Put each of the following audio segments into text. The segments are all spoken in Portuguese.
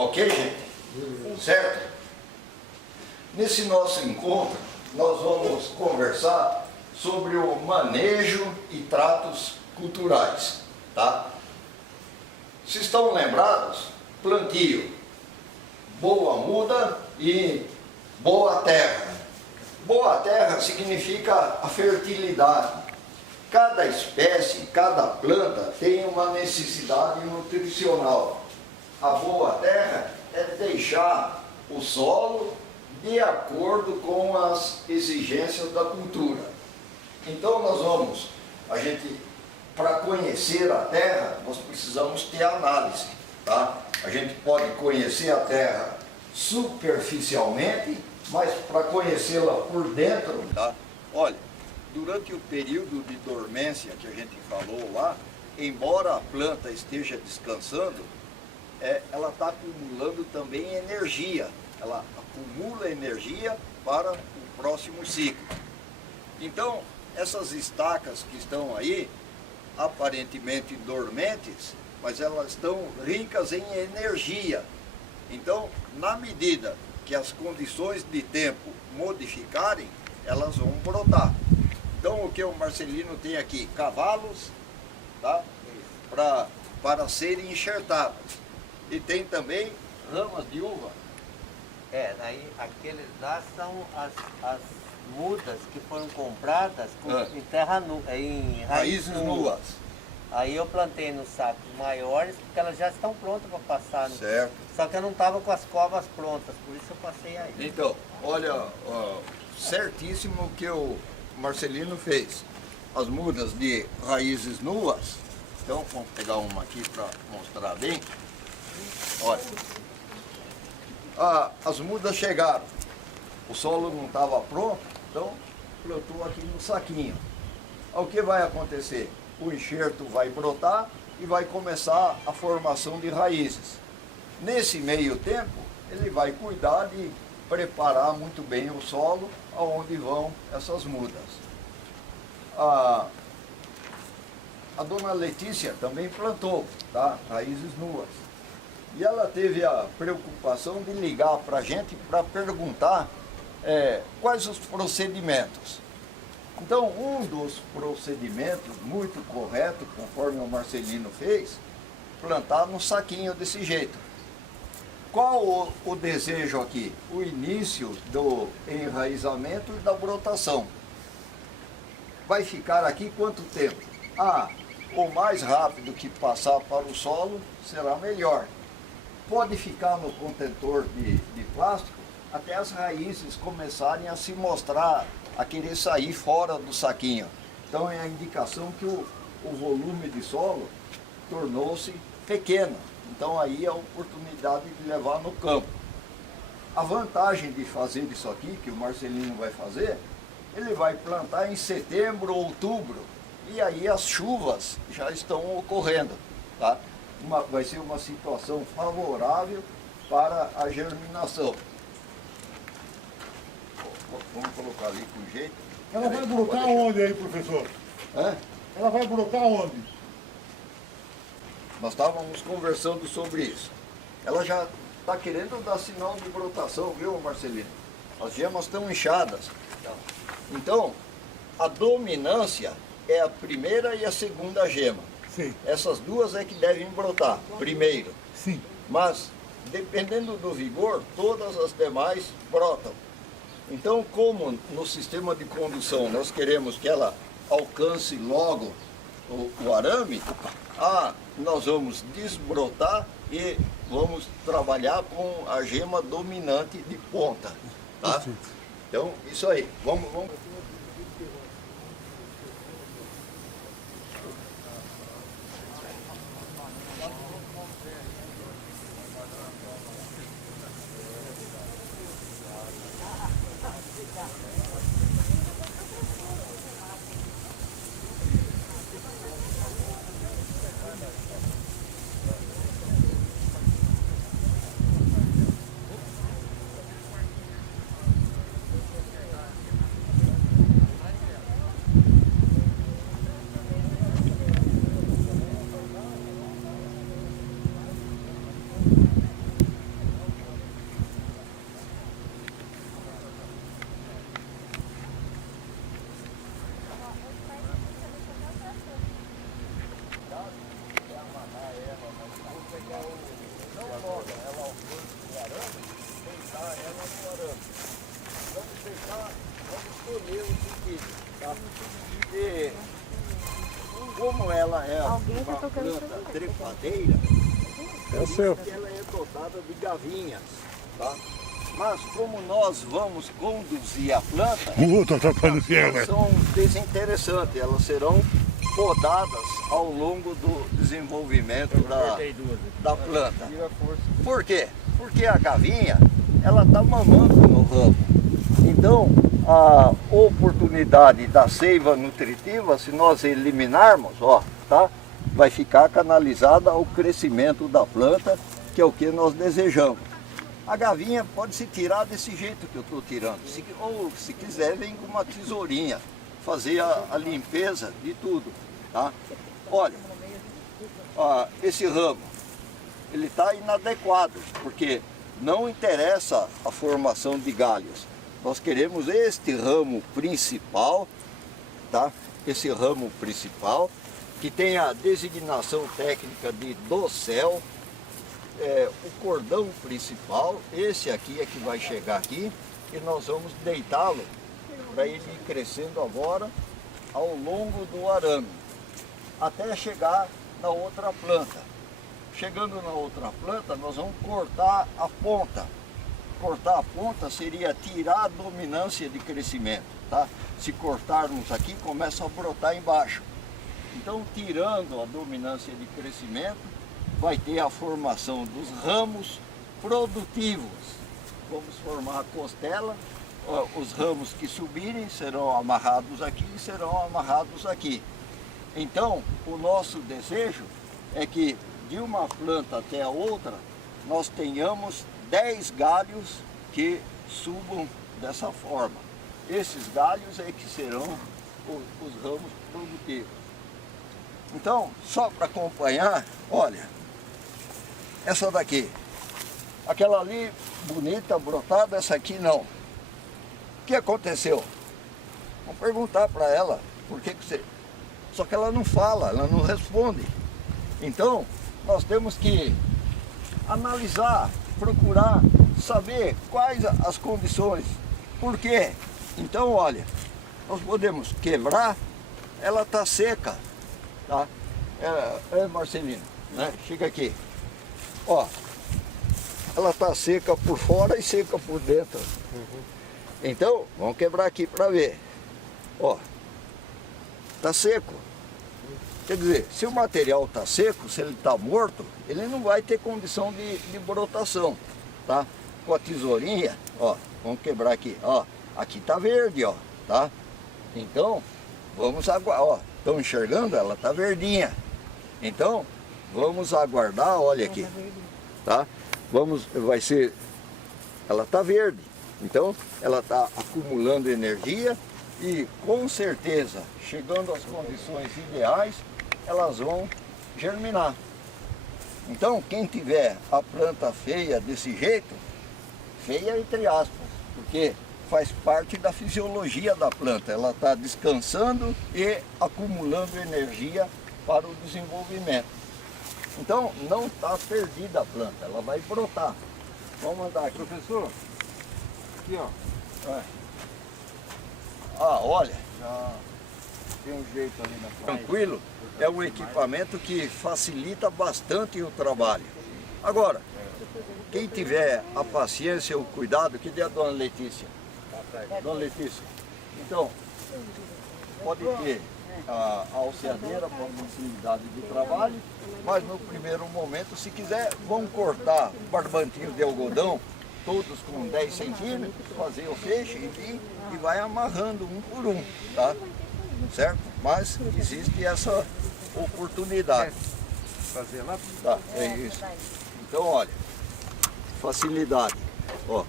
Ok, gente? Certo? Nesse nosso encontro, nós vamos conversar sobre o manejo e tratos culturais, tá? Se estão lembrados, plantio, boa muda e boa terra. Boa terra significa a fertilidade. Cada espécie, cada planta tem uma necessidade nutricional. A boa terra é deixar o solo de acordo com as exigências da cultura. Então para conhecer a terra, nós precisamos ter análise, tá? A gente pode conhecer a terra superficialmente, mas para conhecê-la por dentro, tá? Olha, durante o período de dormência que a gente falou lá, embora a planta esteja descansando, ela está acumulando também energia. Ela acumula energia para o próximo ciclo. Então, essas estacas que estão aí, aparentemente dormentes, mas elas estão ricas em energia. Então, na medida que as condições de tempo modificarem, elas vão brotar. Então, o que o Marcelino tem aqui? Cavalos, tá? Para serem enxertados. E tem também ramas de uva. Daí aqueles lá são as mudas que foram compradas em terra em raízes nuas. Aí eu plantei nos sacos maiores, porque elas já estão prontas para passar. Certo. Só que eu não estava com as covas prontas, por isso eu passei aí. Então, olha, certíssimo o que o Marcelino fez. As mudas de raízes nuas. Então, vamos pegar uma aqui para mostrar bem. Olha. As mudas chegaram, o solo não estava pronto, então plantou aqui no saquinho. O que vai acontecer? O enxerto vai brotar e vai começar a formação de raízes. Nesse meio tempo, ele vai cuidar de preparar muito bem o solo aonde vão essas mudas. A dona Letícia também plantou, tá? Raízes nuas. E ela teve a preocupação de ligar para a gente para perguntar quais os procedimentos. Então, um dos procedimentos muito correto, conforme o Marcelino fez, plantar no saquinho desse jeito. Qual o desejo aqui? O início do enraizamento e da brotação. Vai ficar aqui quanto tempo? O mais rápido que passar para o solo será melhor. Pode ficar no contentor de plástico até as raízes começarem a se mostrar, a querer sair fora do saquinho. Então é a indicação que o volume de solo tornou-se pequeno. Então aí é a oportunidade de levar no campo. A vantagem de fazer isso aqui, que o Marcelino vai fazer, ele vai plantar em setembro, outubro, e aí as chuvas já estão ocorrendo, tá? Vai ser uma situação favorável para a germinação. Vamos colocar ali com jeito. Ela vai brotar onde aí, professor? Ela vai brotar onde? Nós estávamos conversando sobre isso. Ela já está querendo dar sinal de brotação, viu, Marcelino? As gemas estão inchadas. Então, a dominância é a primeira e a segunda gema. Sim. Essas duas é que devem brotar primeiro. Sim. Mas, dependendo do vigor, todas as demais brotam. Então, como no sistema de condução nós queremos que ela alcance logo o arame, nós vamos desbrotar e vamos trabalhar com a gema dominante de ponta. Tá? Então, isso aí. Vamos. fechar, vamos colher o seguinte, tá? E como ela é uma planta trepadeira, ela é dotada de gavinhas, tá? Mas como nós vamos conduzir a planta, elas são desinteressantes, elas serão podadas ao longo do desenvolvimento da planta. Por quê? Porque a gavinha, ela está mamando no ramo. Então, a oportunidade da seiva nutritiva, se nós eliminarmos, ó, tá? Vai ficar canalizada ao crescimento da planta, que é o que nós desejamos. A gavinha pode se tirar desse jeito que eu estou tirando, ou se quiser vem com uma tesourinha, fazer a limpeza de tudo, tá? Olha, esse ramo, ele está inadequado, porque não interessa a formação de galhos. Nós queremos este ramo principal, tá? Esse ramo principal, que tem a designação técnica de dossel, o cordão principal, esse aqui é que vai chegar aqui, e nós vamos deitá-lo para ele ir crescendo agora ao longo do arame, até chegar na outra planta. Chegando na outra planta, nós vamos cortar a ponta. Cortar a ponta seria tirar a dominância de crescimento, tá? Se cortarmos aqui, começa a brotar embaixo. Então, tirando a dominância de crescimento, vai ter a formação dos ramos produtivos. Vamos formar a costela, os ramos que subirem serão amarrados aqui e serão amarrados aqui. Então, o nosso desejo é que de uma planta até a outra, nós tenhamos 10 galhos que subam dessa forma. Esses galhos é que serão os ramos produtivos. Então, só para acompanhar, olha, essa daqui, aquela ali bonita, brotada, essa aqui não. O que aconteceu? Vou perguntar para ela, por que você... Só que ela não fala, ela não responde. Então, nós temos que analisar, procurar saber quais as condições. Por quê? Então, olha, nós podemos quebrar, ela está seca, tá? Marcelino, né? Chega aqui. Ó, ela está seca por fora e seca por dentro. Então, vamos quebrar aqui para ver. Ó, está seco. Quer dizer, se o material está seco, se ele está morto, ele não vai ter condição de brotação, tá? Com a tesourinha, ó, vamos quebrar aqui, ó, aqui está verde, ó, tá? Então, vamos aguardar, ó, estão enxergando? Ela está verdinha. Então, vamos aguardar, olha aqui, tá? Vai ser, ela está verde, então ela está acumulando energia e com certeza, chegando às condições ideais, elas vão germinar. Então, quem tiver a planta feia desse jeito, feia entre aspas, porque faz parte da fisiologia da planta, ela está descansando e acumulando energia para o desenvolvimento. Então, não está perdida a planta, ela vai brotar. Vamos mandar aqui. Professor, aqui ó. Olha, já tem um jeito ali na frente. Tranquilo, é um equipamento que facilita bastante o trabalho. Agora, quem tiver a paciência e o cuidado, que dê a dona Letícia. Dona Letícia, então, pode ter a alceadeira para facilidade de trabalho, mas no primeiro momento, se quiser, vamos cortar barbantinhos de algodão, todos com 10 centímetros, fazer o feixe e vai amarrando um por um, tá? Certo? Mas existe essa oportunidade. Fazer lá? Tá, é isso. Então, olha, facilidade, ó.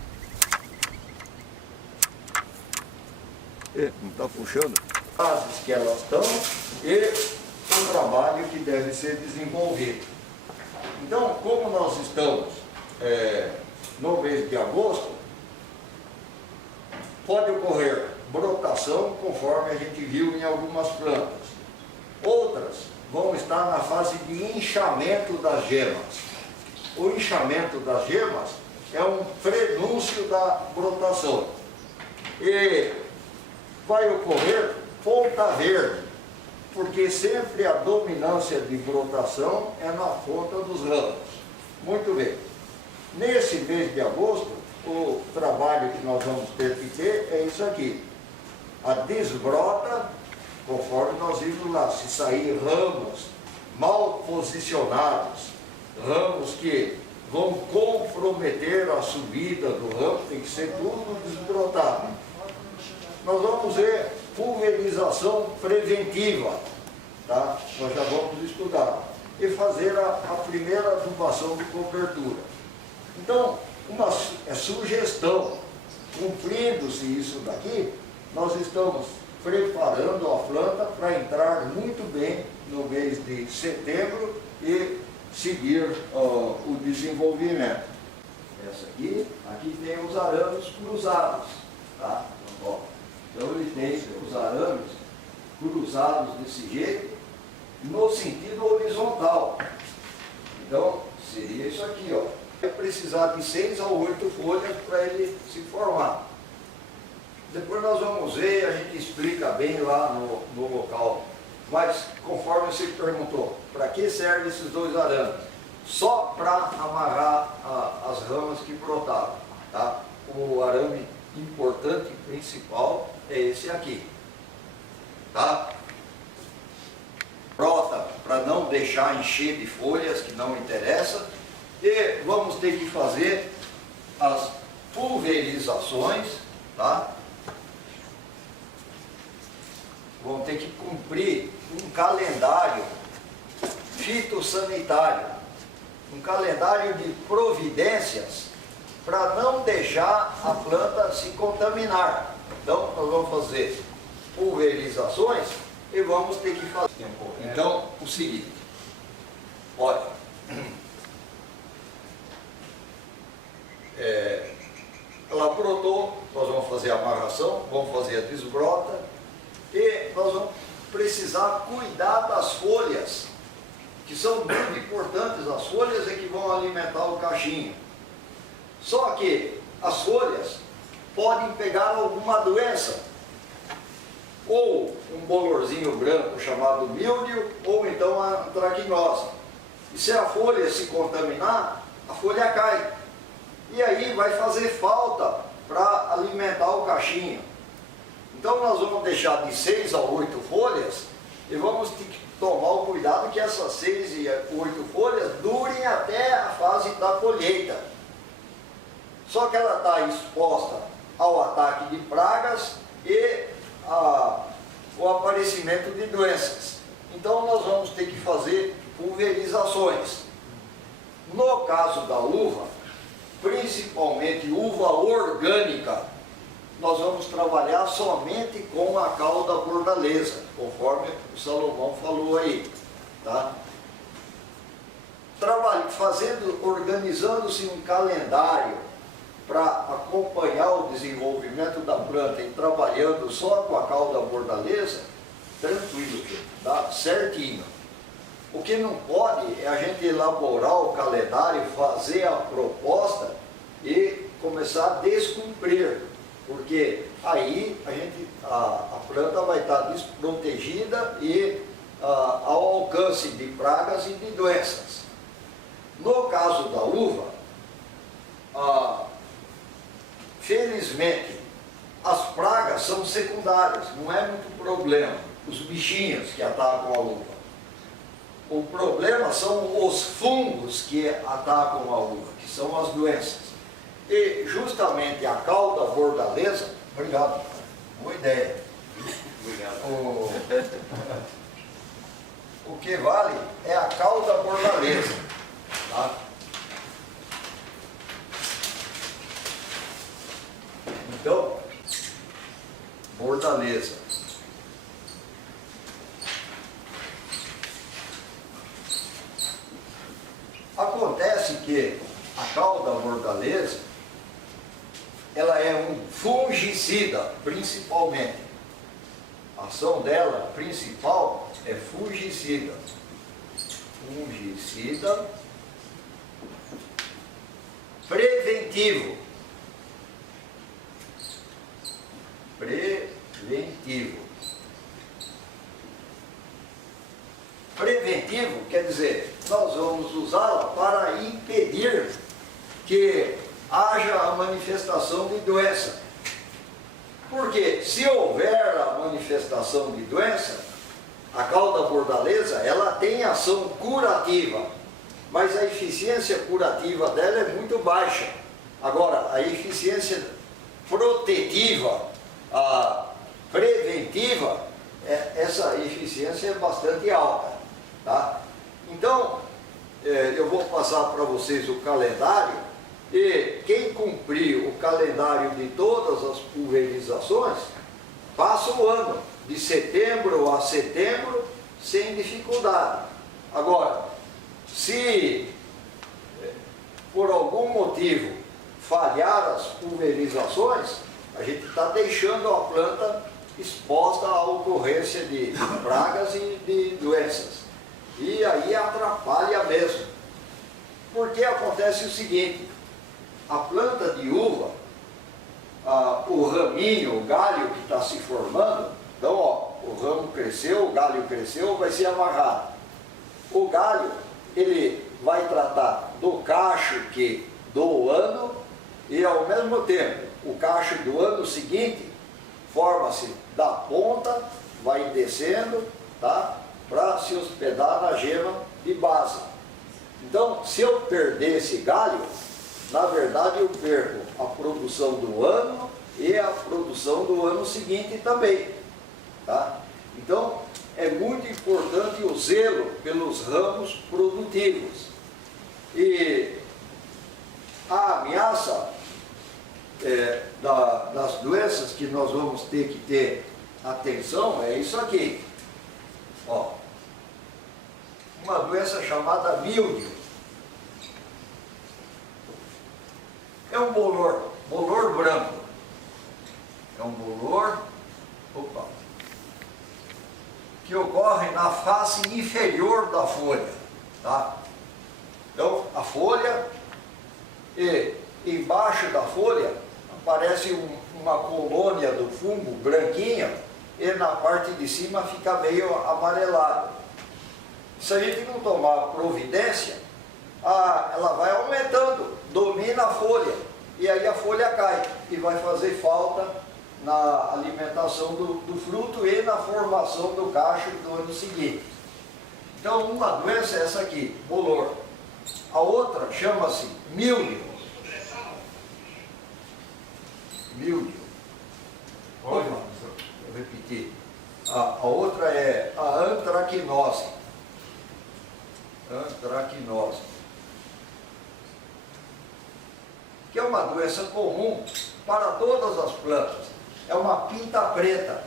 Não está puxando? As que elas estão e o trabalho que deve ser desenvolvido. Então, como nós estamos no mês de agosto, pode ocorrer brotação, conforme a gente viu em algumas plantas. Outras vão estar na fase de inchamento das gemas. O inchamento das gemas é um prenúncio da brotação. e vai ocorrer ponta verde, porque sempre a dominância de brotação é na ponta dos ramos. Muito bem. Nesse mês de agosto, o trabalho que nós vamos ter que ter é isso aqui. A desbrota, conforme nós vimos lá, se sair ramos mal posicionados, ramos que vão comprometer a subida do ramo, tem que ser tudo desbrotado. Nós vamos ver pulverização preventiva, tá? Nós já vamos estudar. E fazer a primeira adubação de cobertura. Então, uma sugestão, cumprindo-se isso daqui, nós estamos preparando a planta para entrar muito bem no mês de setembro e seguir o desenvolvimento. Essa aqui tem os arames cruzados, tá? Ó, então ele tem os arames cruzados desse jeito, no sentido horizontal. Então, seria isso aqui, ó. Vai precisar de 6 a 8 folhas para ele se formar. Depois nós vamos ver, a gente explica bem lá no local. Mas, conforme você perguntou, para que servem esses 2 arames? Só para amarrar as ramas que brotaram, tá? O arame importante e principal é esse aqui, tá? Brota para não deixar encher de folhas, que não interessa. E vamos ter que fazer as pulverizações, tá? Vamos ter que cumprir um calendário fitossanitário, um calendário de providências para não deixar a planta se contaminar. Então, nós vamos fazer pulverizações e vamos ter que fazer. Então, o seguinte, olha, ela brotou, nós vamos fazer a amarração, vamos fazer a desbrota e nós vamos precisar cuidar das folhas, que são muito importantes. As folhas é que vão alimentar o cachinho. Só que as folhas podem pegar alguma doença, ou um bolorzinho branco chamado míldio, ou então a antracnose. E se a folha se contaminar, a folha cai. E aí vai fazer falta para alimentar o cachinho. Então nós vamos deixar de 6 a 8 folhas e vamos ter que tomar o cuidado que essas 6 e 8 folhas durem até a fase da colheita. Só que ela está exposta ao ataque de pragas e o aparecimento de doenças. Então nós vamos ter que fazer pulverizações. No caso da uva, principalmente uva orgânica, nós vamos trabalhar somente com a cauda bordaleza, conforme o Salomão falou aí, tá? Organizando-se um calendário para acompanhar o desenvolvimento da planta e trabalhando só com a cauda bordaleza, tranquilo, tá? Certinho. O que não pode é a gente elaborar o calendário, fazer a proposta e começar a descumprir, porque aí a planta vai estar desprotegida e ao alcance de pragas e de doenças. No caso da uva, felizmente, as pragas são secundárias, não é muito problema, os bichinhos que atacam a uva. O problema são os fungos que atacam a uva, que são as doenças. E justamente a cauda bordaleza, obrigado, boa ideia. Obrigado. O que vale é a cauda bordaleza, tá? Então, bordaleza. Acontece que a cauda bordaleza, ela é um fungicida, principalmente. A ação dela principal é fungicida. Fungicida preventivo. que haja a manifestação de doença. Porque se houver a manifestação de doença, a cauda bordaleza, ela tem ação curativa, mas a eficiência curativa dela é muito baixa. Agora, a eficiência protetiva, a preventiva, essa eficiência é bastante alta, tá? Então, eu vou passar para vocês o calendário, e quem cumprir o calendário de todas as pulverizações, passa o ano, de setembro a setembro, sem dificuldade. Agora, se por algum motivo falhar as pulverizações, a gente está deixando a planta exposta à ocorrência de pragas e de doenças. E aí atrapalha mesmo. Porque acontece o seguinte, a planta de uva, o raminho, o galho que está se formando, então ó, o ramo cresceu, o galho cresceu, vai ser amarrado. O galho, ele vai tratar do cacho do ano e ao mesmo tempo, o cacho do ano seguinte forma-se da ponta, vai descendo, tá? Para se hospedar na gema de base. Então, se eu perder esse galho, na verdade eu perco a produção do ano e a produção do ano seguinte também, tá? Então, é muito importante o zelo pelos ramos produtivos. E a ameaça das doenças que nós vamos ter que ter atenção é isso aqui. Ó, uma doença chamada míldio. É um bolor branco. É um bolor, que ocorre na face inferior da folha, tá? Então, a folha, e embaixo da folha aparece uma colônia do fungo branquinha, e na parte de cima fica meio amarelado. Se a gente não tomar providência, ela vai aumentando, domina a folha, e aí a folha cai, e vai fazer falta na alimentação do fruto e na formação do cacho do ano seguinte. Então, uma doença é essa aqui, bolor. A outra chama-se míldio. Míldio. Olha, vou repetir. A outra é a antracnose. Antracnose. Que é uma doença comum para todas as plantas. É uma pinta preta,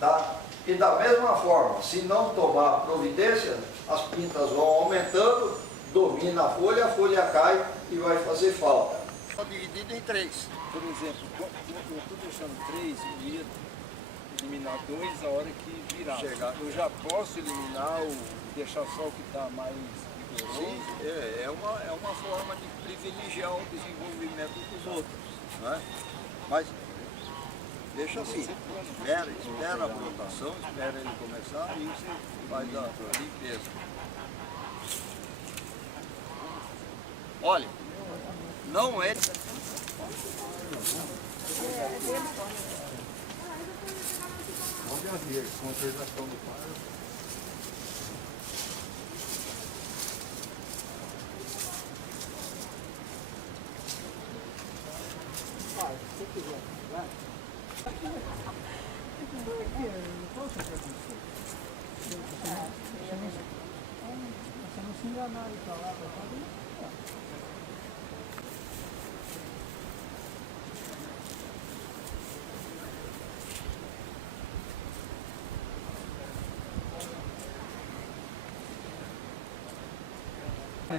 tá? E da mesma forma, se não tomar providência, as pintas vão aumentando, domina a folha cai e vai fazer falta. Dividido em 3. Por exemplo, eu estou deixando 3, eu ia eliminar 2 a hora que virar. Eu já posso eliminar deixar só o que está mais vigoroso? Sim, é uma forma de privilegiar o desenvolvimento dos outros, não é? Mas deixa assim, espera a brotação, espera ele começar e você faz a limpeza. Olha, não é... Vamos ver, conservação do paro. Se quiser, vai. Você não se enganar e pra lá,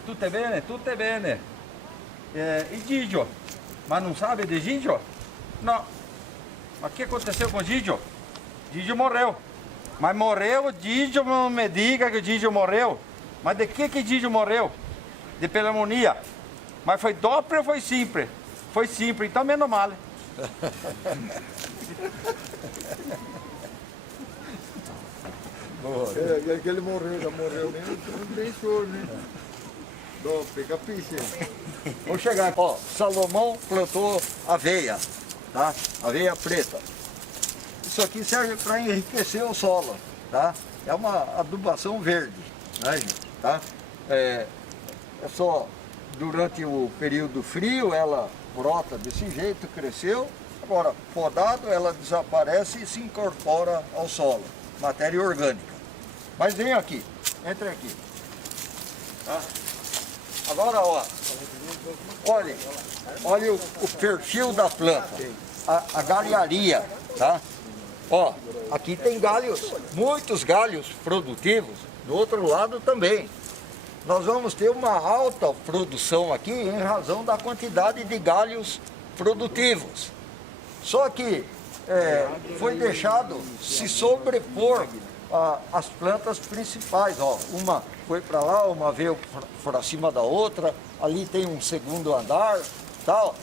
Tutte bene. E Gigio? Mas não sabe de Gigio? Não. Mas o que aconteceu com Gigio? Gigio morreu. Mas morreu, Gigio, não me diga que o Gigio morreu. Mas de que Gigio morreu? De pneumonia. Mas foi Doppler ou foi simples? Foi simples, então menos mal. Boa. É que ele morreu, já morreu, nem choro, né? Do pica-piche. Vou chegar aqui. Ó, Salomão plantou aveia, tá? Aveia preta. Isso aqui serve para enriquecer o solo, tá? É uma adubação verde, né, gente? Tá? É só durante o período frio ela brota desse jeito, cresceu. Agora, podado, ela desaparece e se incorpora ao solo, matéria orgânica. Mas vem aqui, entre aqui. Tá? Agora, ó, olha o perfil da planta, a galharia, tá? Ó, aqui tem galhos, muitos galhos produtivos, do outro lado também. Nós vamos ter uma alta produção aqui em razão da quantidade de galhos produtivos. Só que foi deixado se sobrepor as plantas principais, ó. Uma foi para lá, uma veio para cima da outra, ali tem um segundo andar, tal.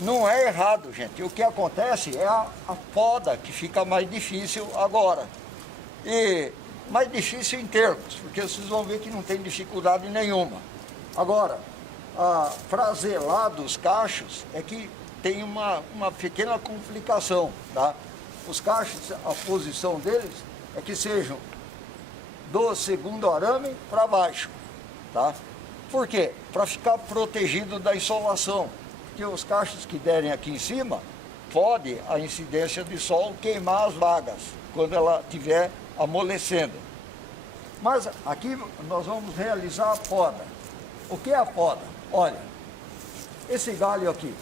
Não é errado, gente. O que acontece é a poda que fica mais difícil agora. E mais difícil em termos, porque vocês vão ver que não tem dificuldade nenhuma. Agora, para zelar dos cachos é que tem uma pequena complicação, tá? Os cachos, a posição deles é que sejam do segundo arame para baixo, tá? Por quê? Para ficar protegido da insolação, porque os cachos que derem aqui em cima, pode a incidência de sol queimar as vagas, quando ela estiver amolecendo. Mas aqui nós vamos realizar a poda. O que é a poda? Olha, esse galho aqui,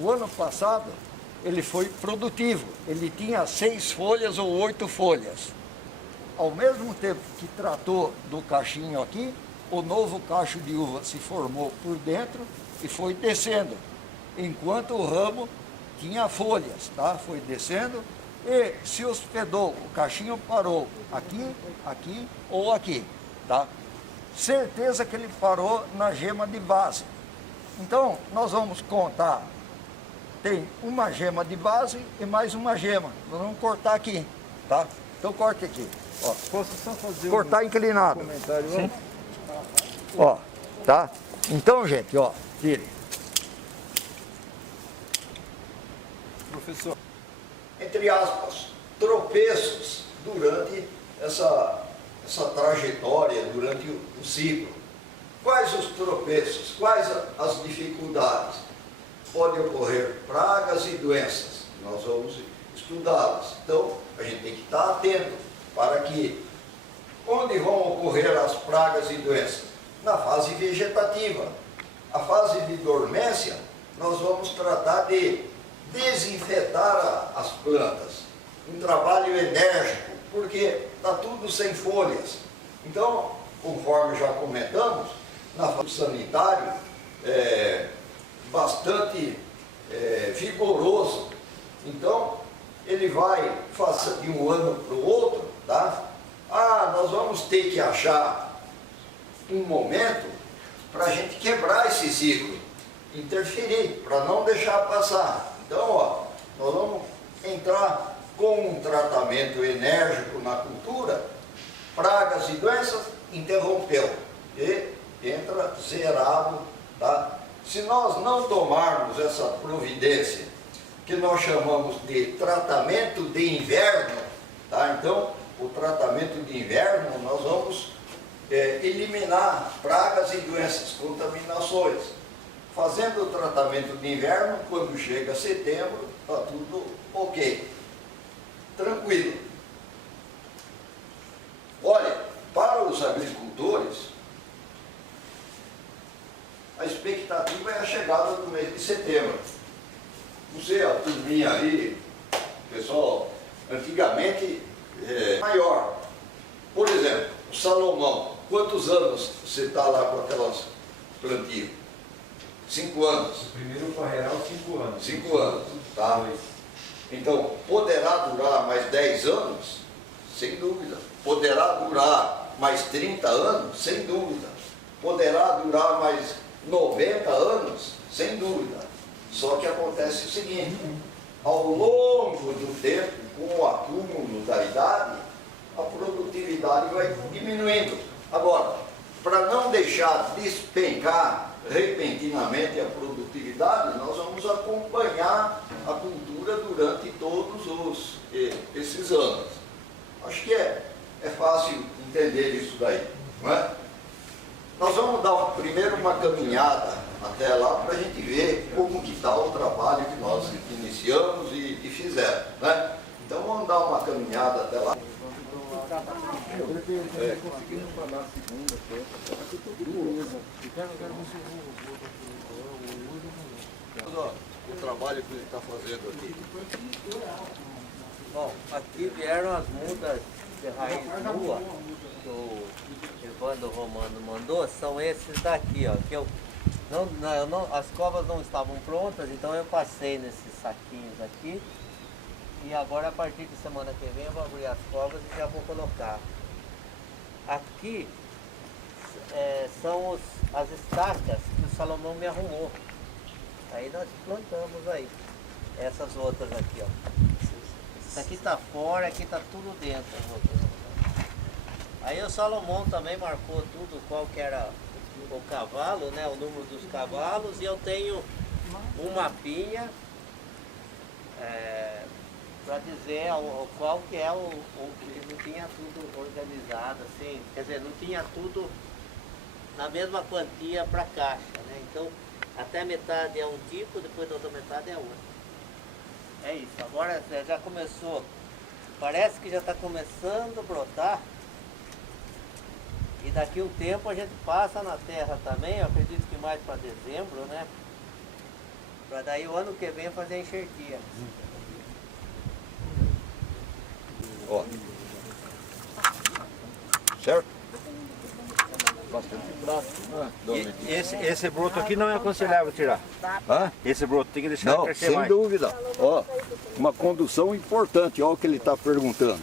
o ano passado, ele foi produtivo. Ele tinha 6 folhas ou 8 folhas. Ao mesmo tempo que tratou do cachinho aqui, o novo cacho de uva se formou por dentro e foi descendo, enquanto o ramo tinha folhas, tá? Foi descendo e se hospedou, o cachinho parou aqui, aqui ou aqui, tá? Certeza que ele parou na gema de base. Então, nós vamos contar, tem uma gema de base e mais uma gema. Nós vamos cortar aqui, tá? Então, corte aqui, ó. Posso só fazer Cortar inclinado. comentário? Sim. Ó, tá? Então, gente, ó, tire. Professor, Entre aspas, tropeços durante essa trajetória, durante o ciclo. Quais os tropeços? Quais as dificuldades? Podem ocorrer pragas e doenças. Nós vamos estudá-las. Então, a gente tem que estar atento para que onde vão ocorrer as pragas e doenças? Na fase vegetativa. A fase de dormência, nós vamos tratar de desinfetar as plantas. Um trabalho enérgico, porque está tudo sem folhas. Então, conforme já comentamos, na fase sanitária, bastante vigoroso. Então, ele vai fazer de um ano para o outro, tá? Nós vamos ter que achar um momento para a gente quebrar esse ciclo, interferir, para não deixar passar. Então, ó, nós vamos entrar com um tratamento enérgico na cultura, pragas e doenças, interrompeu, e entra zerado, tá? Se nós não tomarmos essa providência, que nós chamamos de tratamento de inverno, tá? Então, o tratamento de inverno, nós vamos eliminar pragas e doenças, contaminações. Fazendo o tratamento de inverno, quando chega setembro, está tudo ok, tranquilo. Olha, para os agricultores, a expectativa é a chegada do mês de setembro. Não sei, a turminha aí, pessoal, antigamente maior. Por exemplo, o Salomão, quantos anos você está lá com aquelas plantias? 5 anos. O primeiro parreiral, 5 anos. 5 anos, tá? Então, poderá durar mais 10 anos? Sem dúvida. Poderá durar mais 30 anos? Sem dúvida. Poderá durar mais 90 anos? Sem dúvida. Só que acontece o seguinte, ao longo do tempo, com o acúmulo da idade, a produtividade vai diminuindo. Agora, para não deixar despencar repentinamente a produtividade, nós vamos acompanhar a cultura durante todos esses anos. Acho que é fácil entender isso daí, não é? Nós vamos dar primeiro uma caminhada até lá para a gente ver como que está o trabalho que nós iniciamos e fizemos, né? Então vamos dar uma caminhada até lá. Conseguimos falar segunda, O trabalho que ele está fazendo aqui. Bom, aqui vieram as mudas de raiz nua que o Evandro Romano mandou, são esses daqui, ó. Que as covas não estavam prontas, então eu passei nesses saquinhos aqui. E agora, a partir de semana que vem, eu vou abrir as covas e já vou colocar. Aqui são as estacas que o Salomão me arrumou. Aí nós plantamos aí. Essas outras aqui, ó. Isso aqui tá fora, aqui tá tudo dentro. Aí o Salomão também marcou tudo, qual que era o cavalo, né? O número dos cavalos. E eu tenho um mapinha para dizer qual que é que não tinha tudo organizado, assim, quer dizer, não tinha tudo na mesma quantia para caixa, né? Então, até metade é um tipo, depois da outra metade é outra. É isso, agora já começou, parece que já está começando a brotar, e daqui um tempo a gente passa na terra também, eu acredito que mais para dezembro, né? Para daí o ano que vem fazer a enxertia. Ó. Certo? Bastante braço. Esse broto aqui não é aconselhável tirar. Hã? Esse broto tem que deixar Não, crescer sem mais. dúvida. Ó, uma condução importante, ó o que ele está perguntando.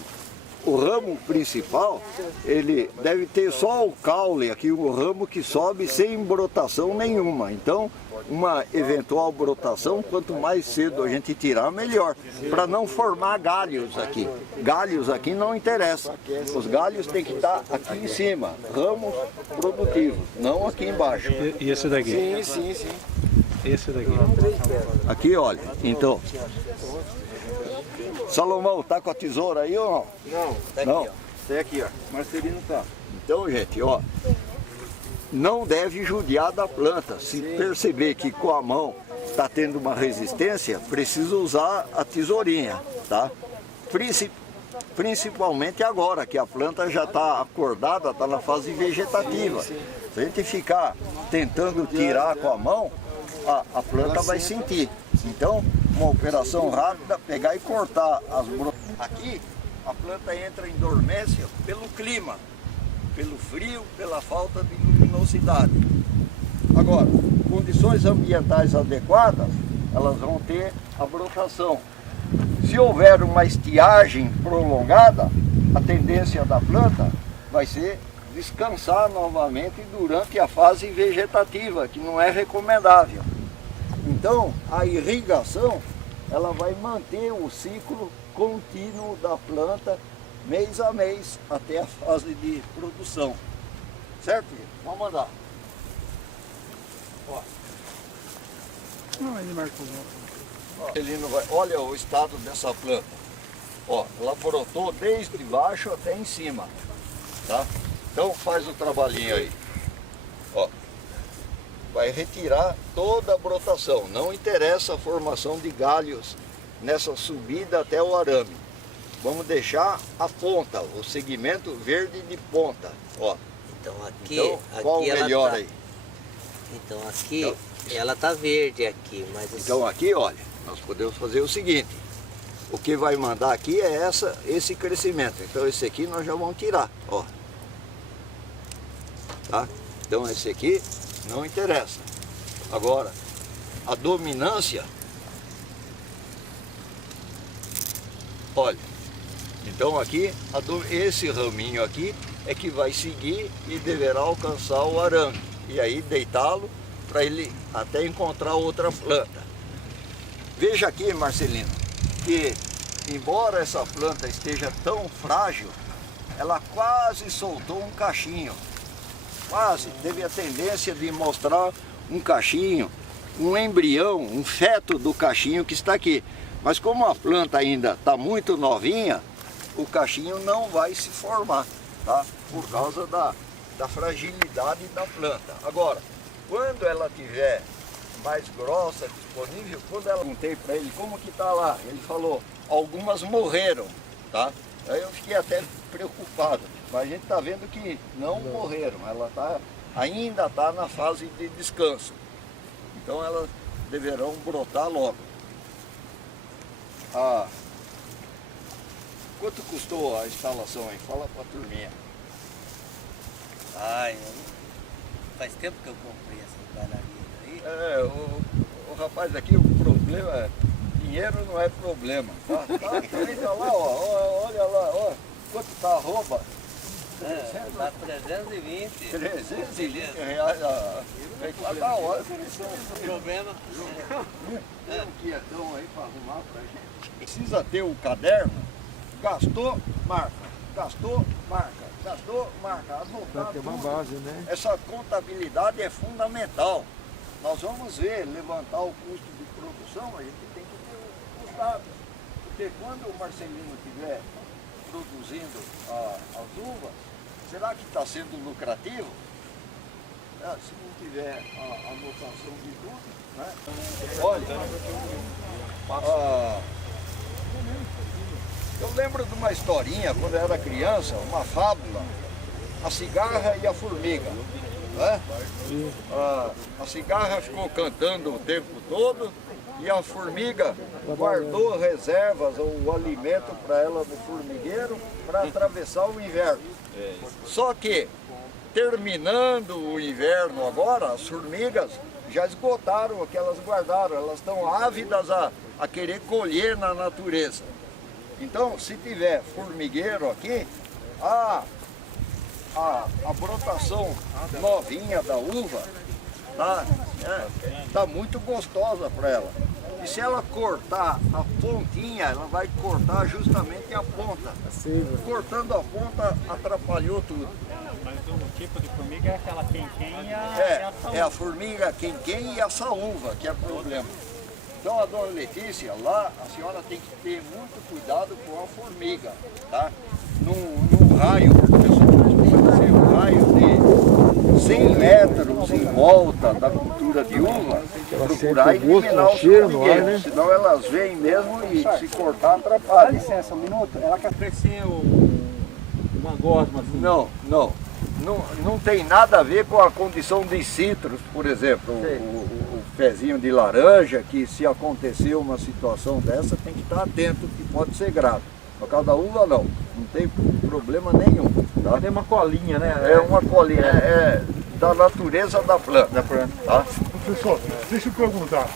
O ramo principal, ele deve ter só o caule aqui, o ramo que sobe sem brotação nenhuma. Então, uma eventual brotação, quanto mais cedo a gente tirar, melhor. Para não formar galhos aqui. Galhos aqui não interessa. Os galhos têm que estar aqui em cima, ramos produtivos, não aqui embaixo. E esse daqui? Sim. Esse daqui. Aqui, olha, então. Salomão, tá com a tesoura aí ou não? Não, tá aqui, Não. ó. Tem aqui, ó. Marcelino tá. Então, gente, ó, não deve judiar da planta. Se perceber que com a mão está tendo uma resistência, precisa usar a tesourinha, tá? Principalmente agora, que a planta já está acordada, está na fase vegetativa. Se a gente ficar tentando tirar com a mão, a planta vai sentir. Então, uma operação rápida, pegar e cortar as brotas. Aqui, a planta entra em dormência pelo clima, pelo frio, pela falta de luminosidade. Agora, condições ambientais adequadas, elas vão ter a brotação. Se houver uma estiagem prolongada, a tendência da planta vai ser descansar novamente durante a fase vegetativa, que não é recomendável. Então, a irrigação, ela vai manter o ciclo contínuo da planta, mês a mês, até a fase de produção. Certo? Vamos mandar. Ó. Não, ele marcou. Ele não vai. Olha o estado dessa planta. Ó, ela brotou desde baixo até em cima. Tá? Então faz o trabalhinho aí. Ó. Vai retirar toda a brotação. Não interessa a formação de galhos nessa subida até o arame. Vamos deixar a ponta, o segmento verde de ponta. Ó. Então aqui, Então, qual aqui o melhor ela tá, aí? Então aqui ela tá verde aqui, mas Então aqui, olha, nós podemos fazer o seguinte. O que vai mandar aqui é esse crescimento. Então esse aqui nós já vamos tirar, ó. Tá? Então esse aqui não interessa. Agora, a dominância, olha, então aqui, esse raminho aqui é que vai seguir e deverá alcançar o arame. E aí deitá-lo para ele até encontrar outra planta. Veja aqui, Marcelino, que embora essa planta esteja tão frágil, ela quase soltou um cachinho. fase teve a tendência de mostrar um cachinho, um embrião, um feto do cachinho que está aqui. Mas como a planta ainda está muito novinha, o cachinho não vai se formar, tá? Por causa da fragilidade da planta. Agora, quando ela tiver mais grossa, disponível, quando ela perguntei para ele como que está lá, ele falou, algumas morreram, tá? Aí eu fiquei até preocupado, mas a gente está vendo que não morreram, ela ainda está na fase de descanso. Então elas deverão brotar logo. Quanto custou a instalação aí? Fala para a turminha. Faz tempo que eu comprei essas bailarinas aí. O rapaz aqui, o problema é, dinheiro não é problema. Tá? Olha lá, olha lá, ó, quanto tá a roupa? Tá 320. 320 reais. Tá da hora. O problema... Tem um quietão aí para arrumar pra gente. Precisa ter o caderno, gastou, marca. Gastou, marca. Gastou, marca. Adotado, ter uma base, né? Essa contabilidade é fundamental. Nós vamos ver, levantar o custo de produção, a gente tem que ter os dados. Porque quando o Marcelino estiver produzindo as uvas, será que está sendo lucrativo? Se não tiver a anotação de tudo, né? Olha, eu lembro de uma historinha, quando eu era criança, uma fábula, a cigarra e a formiga. Né? A cigarra ficou cantando o tempo todo e a formiga guardou reservas ou o alimento para ela no formigueiro para atravessar o inverno. Só que, terminando o inverno agora, as formigas já esgotaram o que elas guardaram, elas estão ávidas a querer colher na natureza. Então, se tiver formigueiro aqui, a brotação novinha da uva tá muito gostosa para ela. E se ela cortar a pontinha, ela vai cortar justamente a ponta. Cortando a ponta, atrapalhou tudo. Mas o tipo de formiga é aquela quem-quem e a saúva. É a formiga quem-quem e a saúva, que é o problema. Então a dona Letícia, lá a senhora tem que ter muito cuidado com a formiga, tá? Num raio, tem que ser um raio de 100 metros em volta da cultura de uva, procurar eliminar os formigueiros, senão elas vêm mesmo e se cortar atrapalha. Dá licença um minuto, ela quer crescer uma gosma assim. Não tem nada a ver com a condição de citros, por exemplo, o pezinho de laranja, que se acontecer uma situação dessa tem que estar atento, que pode ser grave. No caso da uva não tem problema nenhum. Tá? Tem uma colinha, né? É uma colinha, é da natureza da planta. Tá? Professor, deixa eu perguntar.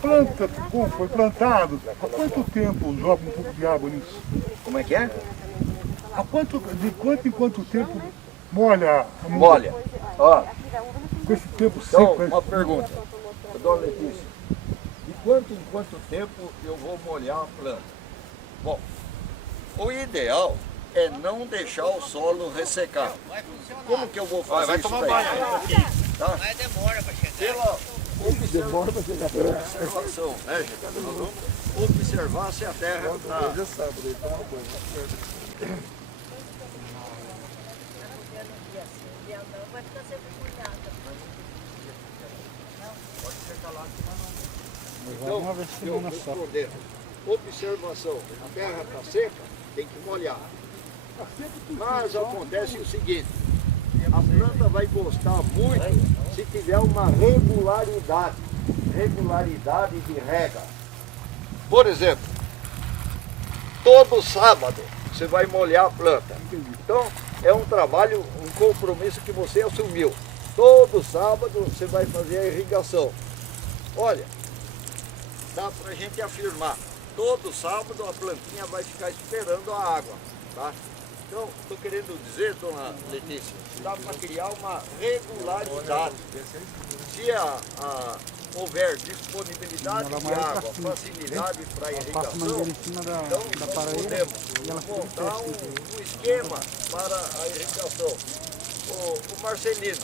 Planta, como foi plantado, há quanto tempo joga um pouco de água nisso? Como é que é? De quanto em quanto tempo molha a muda? Molha. Ó, Com esse tempo então, seco. uma pergunta, dona Letícia. De quanto em quanto tempo eu vou molhar a planta? Bom, o ideal é não deixar o solo ressecar. Como que eu vou fazer isso daí? Tá? Mas demora para chegar. Pela observação, né, gente? Nós vamos observar se a terra está... Vai ficar sempre molhada. Pode secar lá. Então, uma vez eu respondendo. Observação, a terra está seca, tem que molhar. Mas acontece o seguinte, a planta vai gostar muito se tiver uma regularidade de rega. Por exemplo, todo sábado você vai molhar a planta. Então é um trabalho, um compromisso que você assumiu. Todo sábado você vai fazer a irrigação. Olha, dá para a gente afirmar, todo sábado a plantinha vai ficar esperando a água, tá? Então, estou querendo dizer, dona Letícia, dá para criar uma regularidade. Se houver disponibilidade de água, facilidade para a irrigação, então podemos montar um esquema para a irrigação. o Marcelino,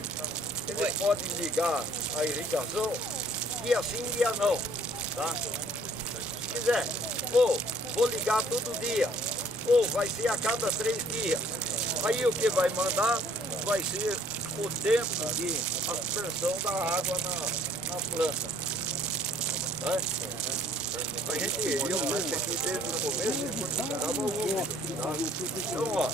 ele pode ligar a irrigação dia sim, dia não, tá? Se quiser, ou vou ligar todo dia, ou vai ser a cada 3 dias. Aí o que vai mandar vai ser o tempo de aspersão da água na planta. Tá? A gente, eu percebi desde o começo porque estava úmido. Tá? Então, ó,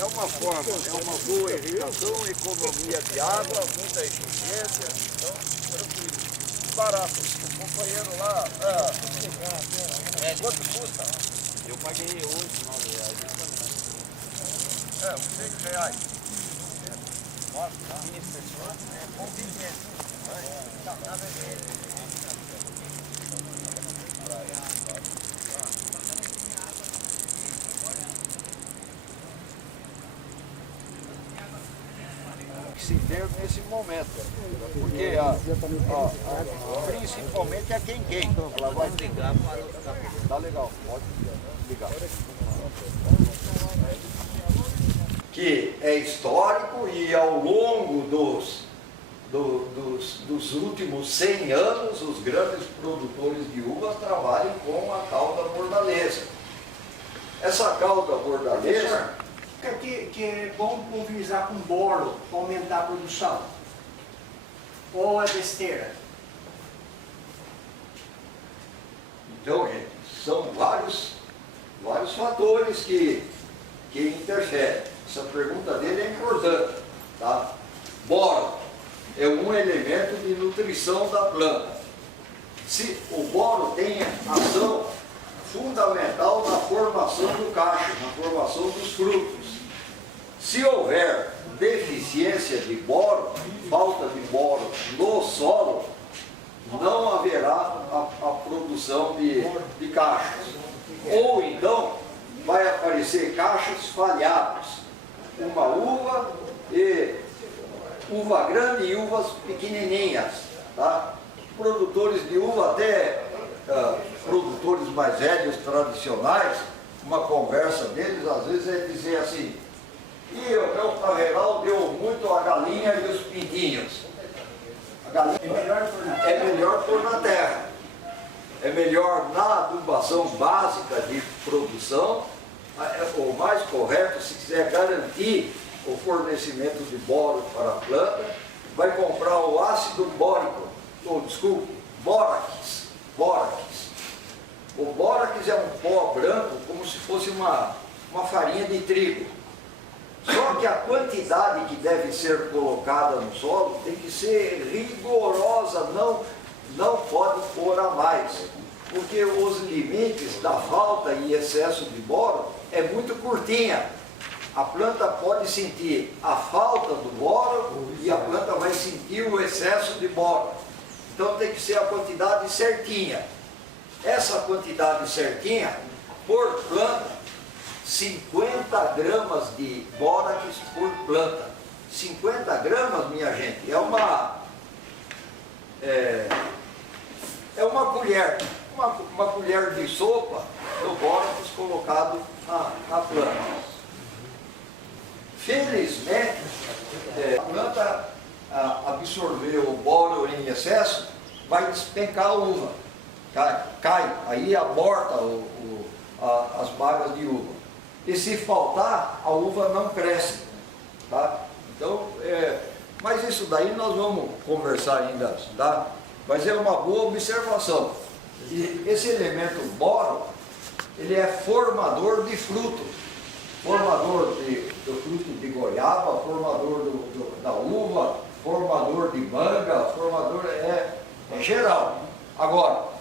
é uma forma, é uma boa irrigação, economia de água, muita eficiência, então, tranquilo. Barato. O companheiro lá, quanto custa? Eu paguei hoje R$9. Uns R$6. Nossa, é conveniente. Que se ter nesse momento, porque principalmente a quem ela vai Ligar para não ficar. tá legal, pode ligar. Que é histórico e ao longo dos últimos 100 anos os grandes produtores de uvas trabalham com a cauda bordaleza. Essa cauda bordaleza Que é bom pulverizar com boro para aumentar a produção? Ou é besteira? Então, gente, são vários fatores que interferem. Essa pergunta dele é importante, tá? Boro é um elemento de nutrição da planta. Se o boro tem ação fundamental na formação do cacho, na formação dos frutos. Se houver deficiência de boro, falta de boro no solo, não haverá a produção de cachos. Ou então vai aparecer cachos falhados. Uma uva grande e uvas pequenininhas. Tá? Produtores de uva, até produtores mais velhos, tradicionais, uma conversa deles às vezes é dizer assim: e o meu carreiral deu muito a galinha e os pintinhos. A galinha é melhor pôr na terra. É melhor na adubação básica de produção. O mais correto, se quiser garantir o fornecimento de boro para a planta, vai comprar o ácido bórico, bórax. O bórax é um pó branco, como se fosse uma farinha de trigo. Só que a quantidade que deve ser colocada no solo tem que ser rigorosa, não pode pôr a mais, porque os limites da falta e excesso de boro é muito curtinha. A planta pode sentir a falta do boro e a planta vai sentir o excesso de boro. Então tem que ser a quantidade certinha. Essa quantidade certinha, por planta, 50 gramas de bórax por planta. 50 gramas, minha gente, é uma colher, uma colher de sopa do bórax colocado na planta. Felizmente, a planta absorver o boro em excesso, vai despencar a uva, cai, aí aborta as bagas de uva. E se faltar, a uva não cresce, tá? Então, mas isso daí nós vamos conversar ainda, tá? Mas é uma boa observação. E esse elemento boro, ele é formador de fruto, formador do fruto de goiaba, formador da uva, formador de manga, formador é geral. Agora,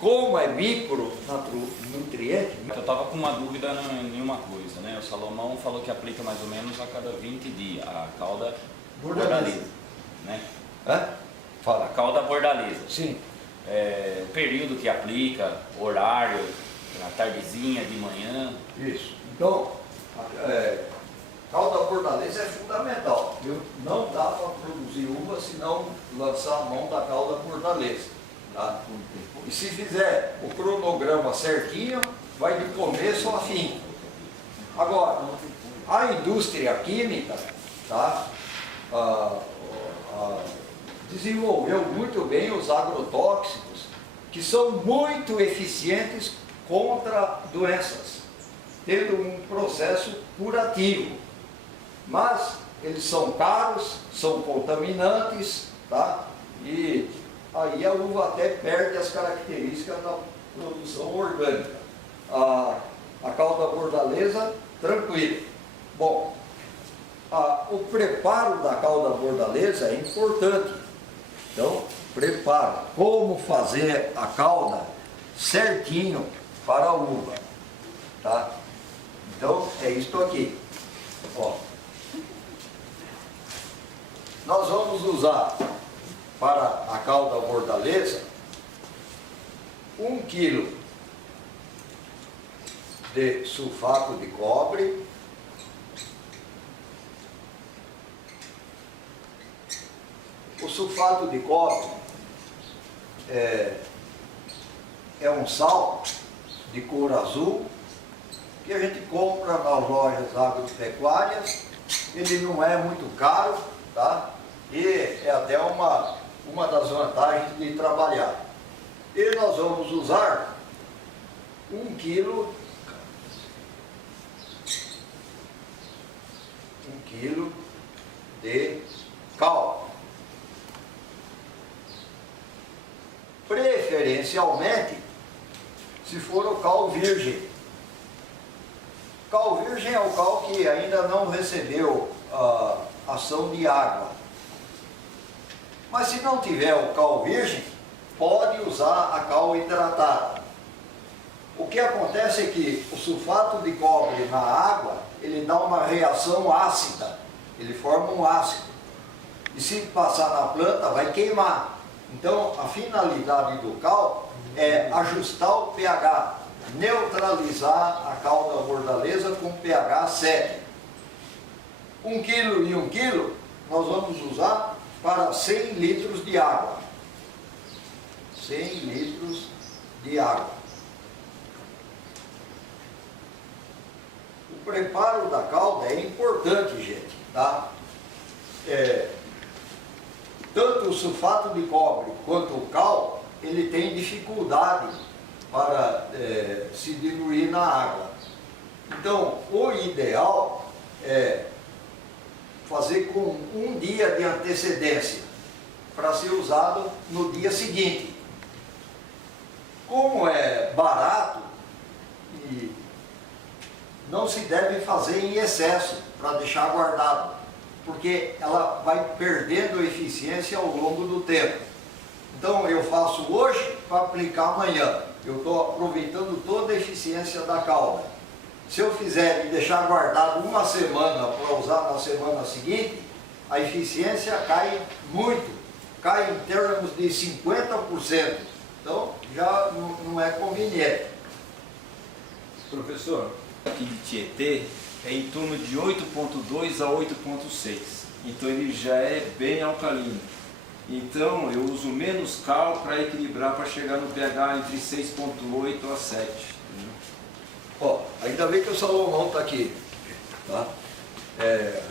como é micronutriente... Eu estava com uma dúvida em uma coisa, né? O Salomão falou que aplica mais ou menos a cada 20 dias a cauda bordaleza, né? Fala. A cauda bordaleza. Sim. Período que aplica, horário, na tardezinha, de manhã. Isso. Então, cauda bordaleza é fundamental. Não dá para produzir uva se não lançar a mão da cauda bordaleza. Tá? E se fizer o cronograma certinho, vai de começo a fim. Agora, a indústria química, tá? desenvolveu muito bem os agrotóxicos, que são muito eficientes contra doenças, tendo um processo curativo. Mas eles são caros, são contaminantes, tá? E aí a uva até perde as características da produção orgânica. A calda bordaleza, tranquilo. Bom, o preparo da calda bordaleza é importante. Então, preparo. Como fazer a calda certinho para a uva, tá? Então, é isto aqui. Ó. Nós vamos usar para a calda bordaleza 1 kg de sulfato de cobre, o sulfato de cobre é um sal de cor azul que a gente compra nas lojas agropecuárias. Ele não é muito caro, tá? E é até uma das vantagens de trabalhar. E nós vamos usar 1 kg de cal. Preferencialmente, se for o cal virgem. Cal virgem é o cal que ainda não recebeu a ação de água. Mas se não tiver o cal virgem, pode usar a cal hidratada. O que acontece é que o sulfato de cobre na água, ele dá uma reação ácida, ele forma um ácido. E se passar na planta, vai queimar. Então, a finalidade do cal é ajustar o pH, neutralizar a calda bordaleza com pH 7. 1 kg e 1 kg nós vamos usar para 100 litros de água. 100 litros de água. O preparo da calda é importante, gente, tá? Tanto o sulfato de cobre quanto o cal, ele tem dificuldade para se diluir na água. Então, o ideal é fazer com 1 dia de antecedência para ser usado no dia seguinte. Como é barato, e não se deve fazer em excesso para deixar guardado, porque ela vai perdendo eficiência ao longo do tempo. Então eu faço hoje para aplicar amanhã. Eu estou aproveitando toda a eficiência da calda. Se eu fizer e deixar guardado uma semana para usar na semana seguinte, a eficiência cai muito, cai em termos de 50%. Então já não é conveniente. Professor, aqui de Tietê é em torno de 8,2 a 8,6. Então ele já é bem alcalino. Então eu uso menos cal para equilibrar, para chegar no pH entre 6,8 a 7. Ó, ainda bem que o Salomão está aqui, tá?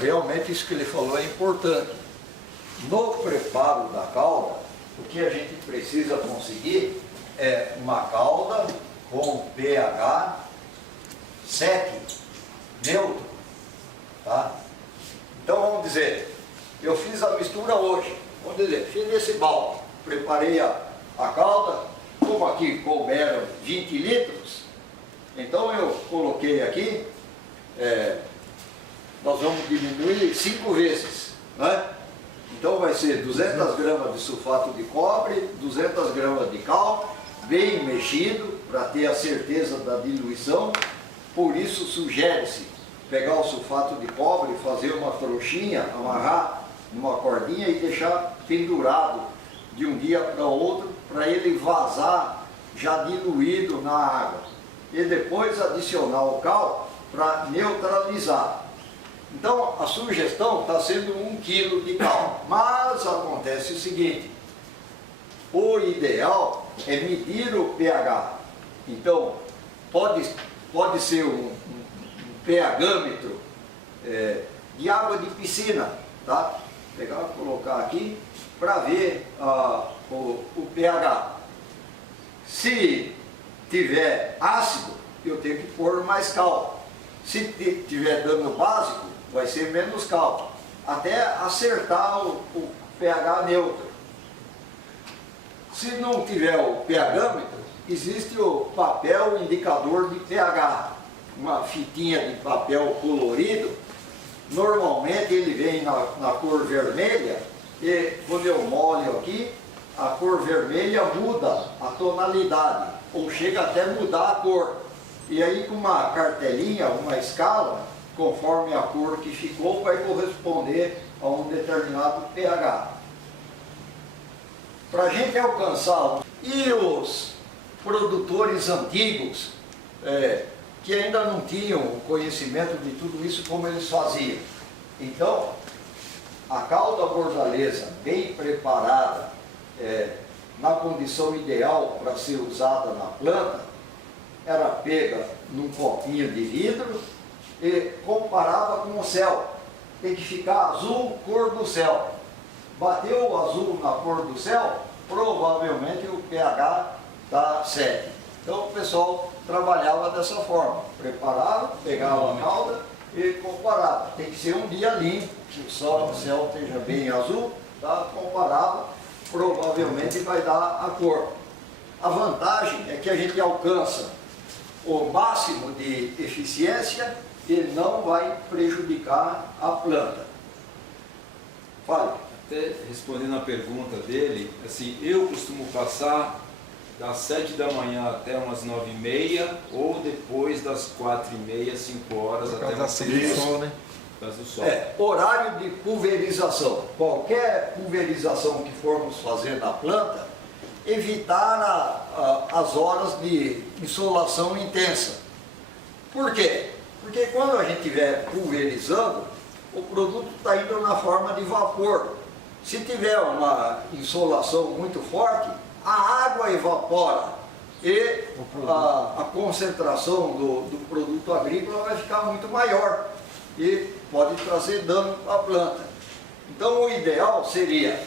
Realmente isso que ele falou é importante. No preparo da calda, o que a gente precisa conseguir é uma calda com pH 7, neutro, tá? Então vamos dizer, eu fiz a mistura hoje, vamos dizer, fiz nesse balde, preparei a calda, como aqui couberam 20 litros, então eu coloquei aqui, nós vamos diminuir 5 vezes, né? Então vai ser 200 gramas de sulfato de cobre, 200 gramas de cal, bem mexido, para ter a certeza da diluição. Por isso sugere-se pegar o sulfato de cobre, fazer uma trouxinha, amarrar numa cordinha e deixar pendurado de um dia para outro, para ele vazar já diluído na água. E depois adicionar o cal para neutralizar. Então a sugestão está sendo 1 kg de cal, mas acontece o seguinte, o ideal é medir o pH. Então pode ser um pHmetro de água de piscina, tá? pegar, colocar aqui, para ver o pH. Se tiver ácido, eu tenho que pôr mais cal. Se tiver dano básico, vai ser menos cal, até acertar o pH neutro. Se não tiver o pHmetro, existe o papel indicador de pH, uma fitinha de papel colorido. Normalmente ele vem na cor vermelha, e quando eu molho aqui, a cor vermelha muda a tonalidade, ou chega até mudar a cor. E aí com uma cartelinha, uma escala, conforme a cor que ficou, vai corresponder a um determinado pH. Para a gente alcançar, e os produtores antigos, que ainda não tinham o conhecimento de tudo isso, como eles faziam. Então, a calda bordaleza bem preparada, na condição ideal para ser usada na planta, era pega num copinho de vidro e comparava com o céu. Tem que ficar azul, cor do céu. Bateu o azul na cor do céu, provavelmente o pH está 7. Então o pessoal trabalhava dessa forma, preparava, pegava a calda e comparava. Tem que ser um dia limpo, que o céu esteja bem azul, tá? Comparava, provavelmente vai dar a cor. A vantagem é que a gente alcança o máximo de eficiência e não vai prejudicar a planta. Fale. Até respondendo a pergunta dele, assim, eu costumo passar das 7 da manhã até umas 9h30 ou depois das 4h30, 5 horas até umas 6 horas. Né? Por causa do sol. Horário de pulverização. Qualquer pulverização que formos fazer na planta, evitar as horas de insolação intensa. Por quê? Porque quando a gente estiver pulverizando, o produto está indo na forma de vapor. Se tiver uma insolação muito forte, a água evapora e a concentração do produto agrícola vai ficar muito maior e pode trazer dano à planta. Então o ideal seria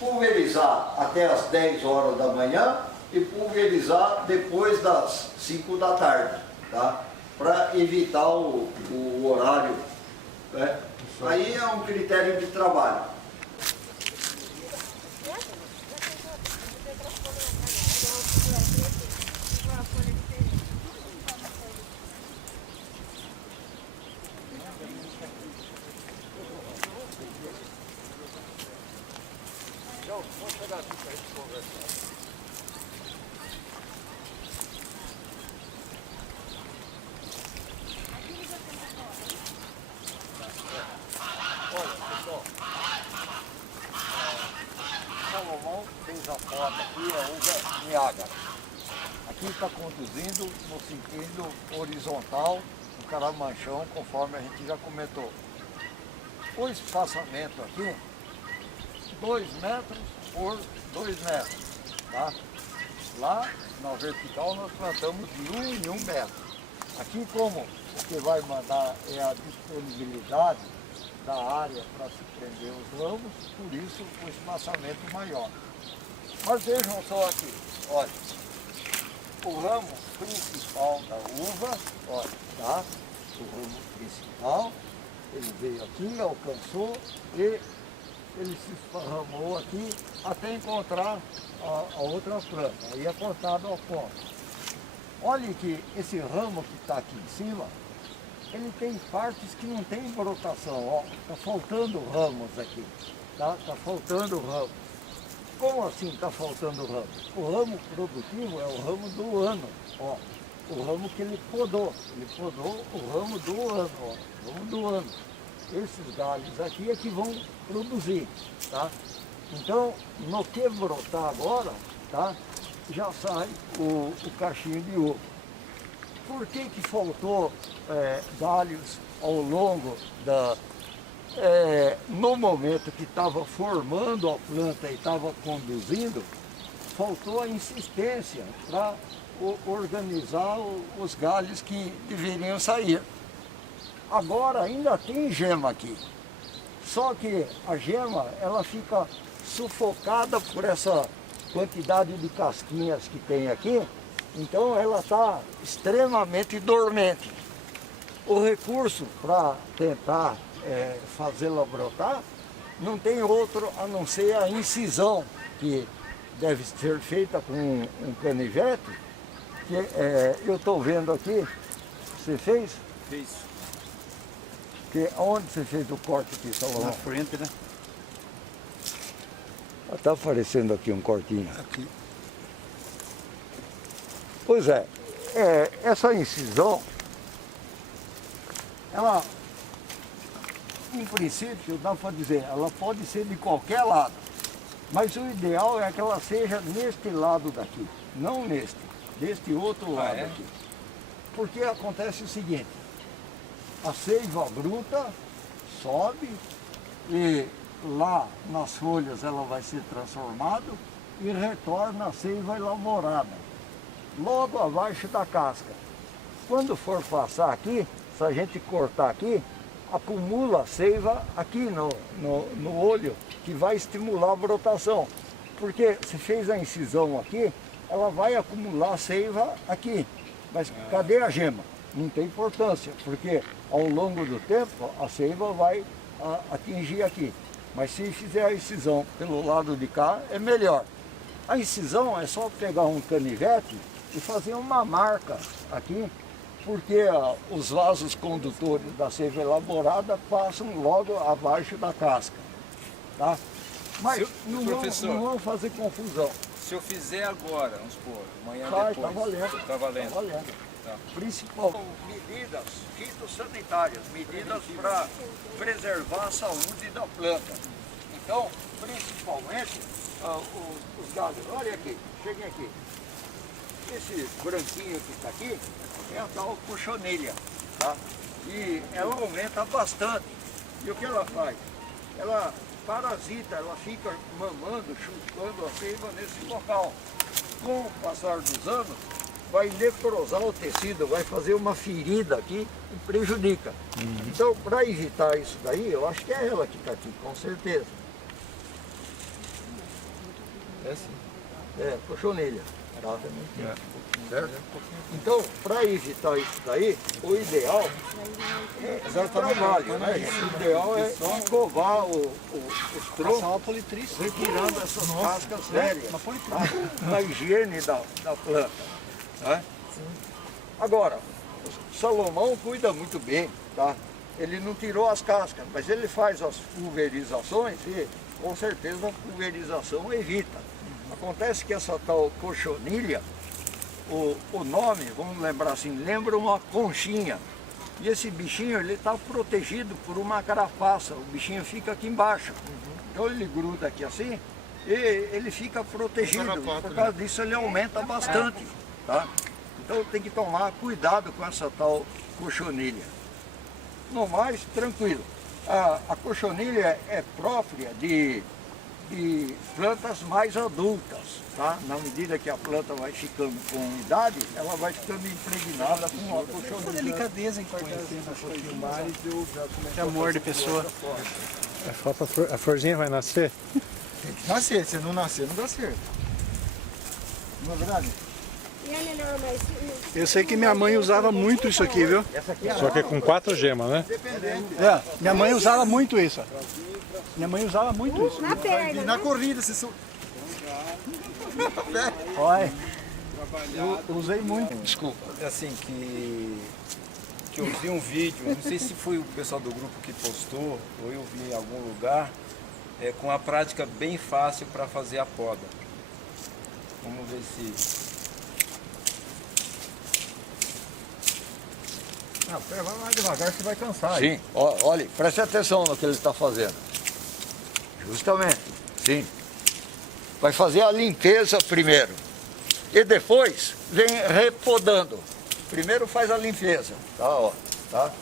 pulverizar até as 10 horas da manhã e pulverizar depois das 5 da tarde, tá? Para evitar o horário. Né? Aí é um critério de trabalho. Vamos chegar aqui para a gente conversar. Olha, pessoal, Salomão fez a foto aqui, a uva Niágara. Aqui está conduzindo no sentido horizontal do caramanchão, conforme a gente já comentou. O espaçamento aqui, 2 metros por 2 metros, tá? Lá na vertical nós plantamos de 1 em 1 metro. Aqui como o que vai mandar é a disponibilidade da área para se prender os ramos, por isso o espaçamento maior. Mas vejam só aqui, olha, o ramo principal da uva, olha, tá? O ramo principal, ele veio aqui, alcançou e ele se esparramou aqui até encontrar a outra planta. Aí é cortado ao ponto. Olhe que esse ramo que está aqui em cima, ele tem partes que não tem brotação. Ó, está faltando ramos aqui. Tá faltando ramos. Como assim está faltando ramos? O ramo produtivo é o ramo do ano. Ó, o ramo que ele podou. Ele podou o ramo do ano. Ó, o ramo do ano. Esses galhos aqui é que vão produzir, tá? Então, no que brotar agora, tá? Já sai o cachinho de uva. Por que faltou galhos ao longo no momento que estava formando a planta e estava conduzindo, faltou a insistência para organizar os galhos que deveriam sair. Agora ainda tem gema aqui, Só que a gema, ela fica sufocada por essa quantidade de casquinhas que tem aqui, então ela está extremamente dormente. O recurso para tentar fazê-la brotar não tem outro a não ser a incisão, que deve ser feita com um canivete, que eu estou vendo aqui. Você fez? Fiz. Onde você fez o corte aqui, Salomão? Na frente, né? Está aparecendo aqui um cortinho. Aqui. Pois é, essa incisão, ela, em princípio, dá para dizer, ela pode ser de qualquer lado, mas o ideal é que ela seja neste lado daqui, não deste outro lado aqui. Porque acontece o seguinte, a seiva bruta sobe e lá nas folhas ela vai ser transformada e retorna a seiva elaborada, logo abaixo da casca. Quando for passar aqui, se a gente cortar aqui, acumula a seiva aqui no olho, que vai estimular a brotação. Porque se fez a incisão aqui, ela vai acumular a seiva aqui. Mas cadê a gema? Não tem importância, porque ao longo do tempo a seiva vai atingir aqui. Mas se fizer a incisão pelo lado de cá, é melhor. A incisão é só pegar um canivete e fazer uma marca aqui, porque os vasos condutores da seiva elaborada passam logo abaixo da casca. Tá? Mas não vão fazer confusão. Se eu fizer agora, vamos supor, amanhã Faz, depois. tá valendo. Tá valendo. Tá valendo. Tá. Principal. Medidas fitossanitárias, medidas para preservar a saúde da planta. Então, principalmente, os galhos. Olha aqui, cheguem aqui. Esse branquinho que está aqui é a tal cochonilha, tá? E ela aumenta bastante. E o que ela faz? Ela parasita, ela fica mamando, chupando a seiva nesse local. Com o passar dos anos, vai necrosar o tecido, vai fazer uma ferida aqui e prejudica. Então, para evitar isso daí, eu acho que é ela que está aqui, com certeza. Cochonilha. Tá? Certo? Então, para evitar isso daí, o ideal é trabalho, né, gente? O ideal é escovar os troncos, retirando essas cascas velhas, tá? Na higiene da planta. Tá? Agora, o Salomão cuida muito bem, tá? Ele não tirou as cascas, mas ele faz as pulverizações e com certeza a pulverização evita. Acontece que essa tal cochonilha, o nome, vamos lembrar assim, lembra uma conchinha. E esse bichinho, ele está protegido por uma carapaça, o bichinho fica aqui embaixo. Então ele gruda aqui assim e ele fica protegido. Por causa disso ele aumenta bastante, tá? Então tem que tomar cuidado com essa tal cochonilha. No mais, tranquilo. A cochonilha é própria de plantas mais adultas, tá? Na medida que a planta vai ficando com idade, ela vai ficando impregnada com a cochonilha. Delicadeza em conhecer um pouquinho mais, que amor de pessoa. Falta a florzinha vai nascer? Tem que nascer, se não nascer, não dá certo. Não é verdade? Eu sei que minha mãe usava muito isso aqui, viu? Só que é com 4 gemas, né? Minha mãe usava muito isso. Minha mãe usava muito isso. Na perna. Na corrida, se su... Olha, eu usei muito. Desculpa, é assim que eu vi um vídeo, não sei se foi o pessoal do grupo que postou ou eu vi em algum lugar, com a prática bem fácil para fazer a poda. Vamos ver se... Vai mais devagar, você vai cansar. Sim, olha, preste atenção no que ele está fazendo. Justamente, sim. Vai fazer a limpeza primeiro. E depois vem repodando. Primeiro faz a limpeza, tá? Ó, tá?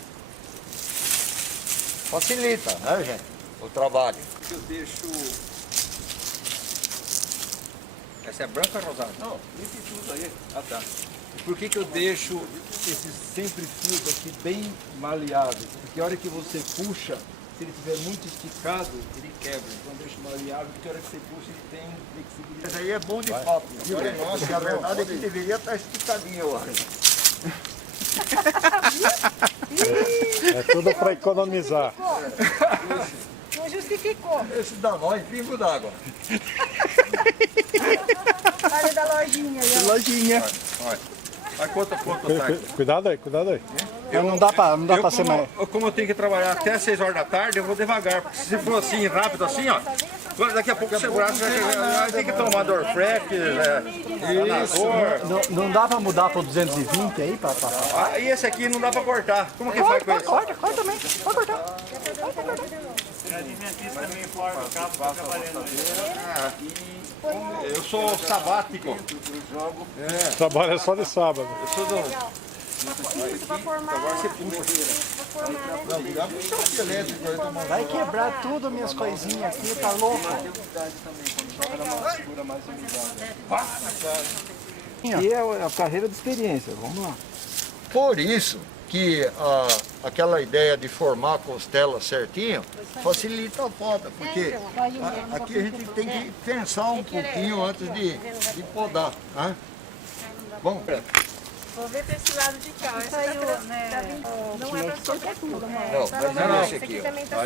Facilita, né, gente? O trabalho. Eu deixo... Essa é branca ou rosada? Não, limpe tudo aí. Ah, tá. Por que eu deixo esses sempre fios aqui bem maleáveis? Porque a hora que você puxa, Se ele estiver muito esticado, ele quebra. Então deixa maleável, porque a hora que você puxa ele tem flexibilidade. Mas aí é bom de fato. Nossa, a verdade é que deveria estar esticadinho, eu acho. É tudo para economizar. Não justificou. Esse dá nó em pingo d'água. Olha da lojinha. Lojinha. Olha. Olha quanto tá aqui. Cuidado aí, cuidado aí. Não dá pra ser mais. Como eu tenho que trabalhar até 6 horas da tarde, eu vou devagar. Porque se for assim, rápido assim, ó, daqui a pouco o segurança vai ter que tomar Dorflex, Não dá pra mudar pra 220 aí? E esse aqui não dá pra cortar. Como que faz com esse? Corta também. Pode cortar. Eu sou sabático. Trabalha só de sábado. Eu sou do... Isso, pra formar. Agora você puxa. Vai quebrar tudo minhas coisinhas aqui, tá louco? Aqui é a carreira de experiência, vamos lá. Por isso que aquela ideia de formar a costela certinho facilita a poda, porque aqui a gente tem que pensar um pouquinho antes de podar. Né? Bom, Vou ver pra esse lado de cá. Essa saiu, né? Não é pra soltar tudo, né? não, mas esse aqui, ó.